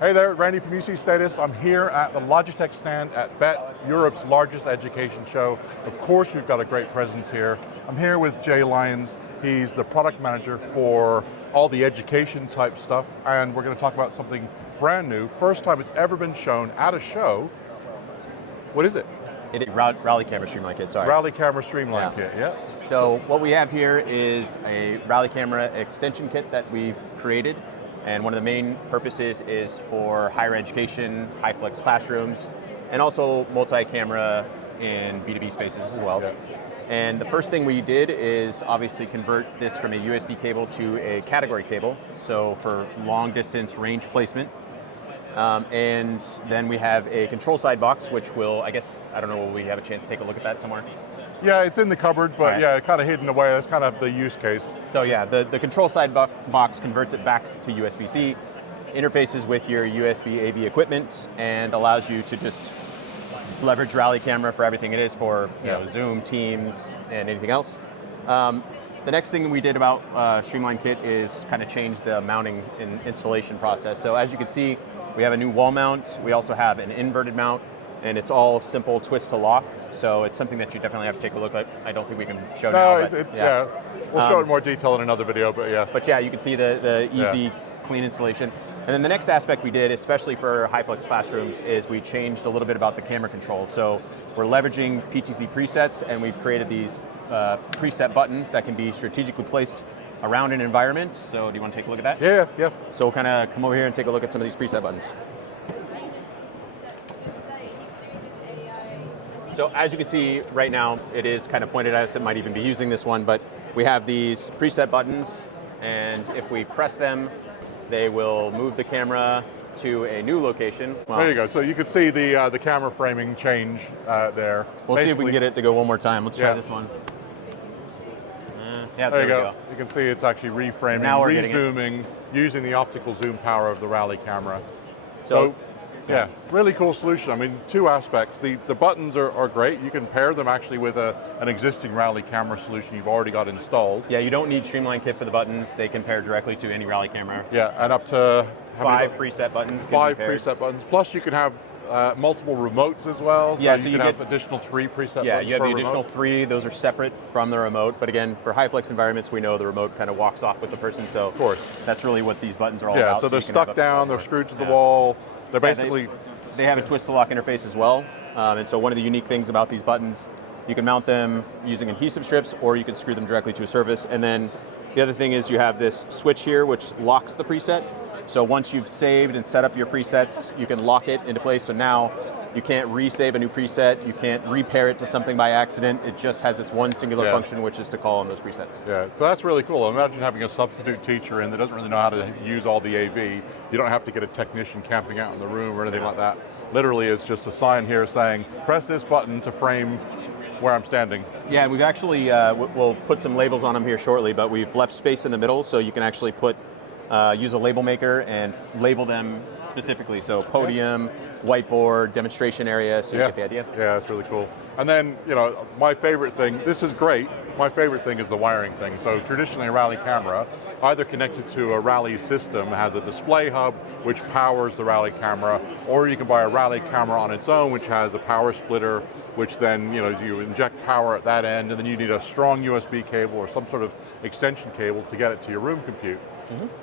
Hey there, Randy from UC Status. I'm here at the Logitech stand at Bett, Europe's largest education show. Of course, we've got a great presence here. I'm here with Jay Lyons. He's the product manager for all the education type stuff, and we're going to talk about something brand new. First time it's ever been shown at a show. What is it? Rally Camera Streamline Kit, sorry. Rally Camera Streamline Kit, yeah. So what we have here is a Rally Camera extension kit that we've created. And one of the main purposes is for higher education, high flex classrooms, and also multi-camera in B2B spaces as well. Yeah. And the first thing we did is obviously convert this from a USB cable to a category cable, so for long distance range placement. And then we have a control side box, which will, I don't know, will we have a chance to take a look at that somewhere? Yeah, it's in the cupboard, but right. Yeah, kind of hidden away. That's kind of the use case. So yeah, the control side box converts it back to USB-C, interfaces with your USB AV equipment, and allows you to just leverage Rally Camera for everything it is for Zoom, Teams, and anything else. The next thing we did about Streamline Kit is kind of change the mounting and installation process. So as you can see, we have a new wall mount. We also have an inverted mount, and it's all simple twist to lock. So it's something that you definitely have to take a look at. I don't think we can show now. Yeah, we'll show it in more detail in another video, but yeah. But yeah, you can see the easy, clean installation. And then the next aspect we did, especially for high flex classrooms, is we changed a little bit about the camera control. So we're leveraging PTZ presets, and we've created these preset buttons that can be strategically placed around an environment. So do you want to take a look at that? Yeah. So we'll kind of come over here and take a look at some of these preset buttons. So as you can see right now, it is kind of pointed at us. It might even be using this one, but we have these preset buttons, and if we press them, they will move the camera to a new location. Well, there you go. So you can see the camera framing change there. We'll see if we can get it to go one more time. Let's try this one. There you go. You can see it's actually reframing, so now we're re-zooming, using the optical zoom power of the Rally camera. So yeah, really cool solution. I mean, two aspects. The buttons are great. You can pair them actually with an existing Rally camera solution you've already got installed. Yeah, you don't need Streamline Kit for the buttons. They can pair directly to any Rally camera. Yeah, and up to 5 preset buttons. 5 preset buttons. Plus you can have multiple remotes as well. So you can have additional 3 preset buttons. Yeah, you have the additional 3. Those are separate from the remote. But again, for high flex environments, we know the remote kind of walks off with the person. So of course, that's really what these buttons are all about. Yeah, so they're stuck down. They're screwed to the wall. They're basically. They have a twist to lock interface as well. And so one of the unique things about these buttons, you can mount them using adhesive strips, or you can screw them directly to a surface. And then the other thing is you have this switch here, which locks the preset. So once you've saved and set up your presets, you can lock it into place. So now you can't resave a new preset. You can't repair it to something by accident. It just has its one singular function, which is to call on those presets. Yeah, so that's really cool. Imagine having a substitute teacher in that doesn't really know how to use all the AV. You don't have to get a technician camping out in the room or anything like that. Literally, it's just a sign here saying, press this button to frame where I'm standing. Yeah, we've actually, we'll put some labels on them here shortly, but we've left space in the middle so you can actually use a label maker and label them specifically. So podium, whiteboard, demonstration area, so you get the idea. Yeah, that's really cool. And then, my favorite thing, this is great, my favorite thing is the wiring thing. So traditionally a Rally camera, either connected to a Rally system, has a display hub which powers the Rally camera, or you can buy a Rally camera on its own which has a power splitter, which then you inject power at that end, and then you need a strong USB cable or some sort of extension cable to get it to your room compute.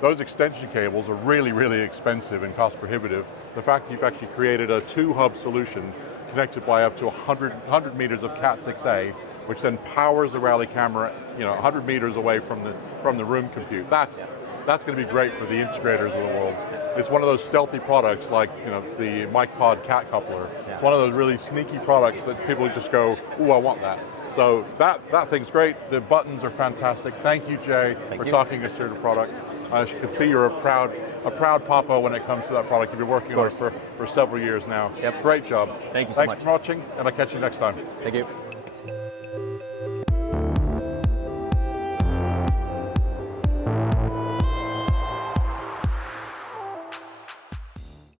Those extension cables are really, really expensive and cost prohibitive. The fact that you've actually created a 2-hub solution connected by up to 100 meters of Cat6A, which then powers the Rally camera 100 meters away from the room compute. That's going to be great for the integrators of the world. It's one of those stealthy products like the MicPod Cat coupler. It's one of those really sneaky products that people just go, ooh, I want that. So that thing's great. The buttons are fantastic. Thank you, Jay, for talking us through the product. As you can see, you're a proud papa when it comes to that product. You've been working on it for several years now. Yep. Great job. Thank you so much. Thanks for watching, and I'll catch you next time. Thank you.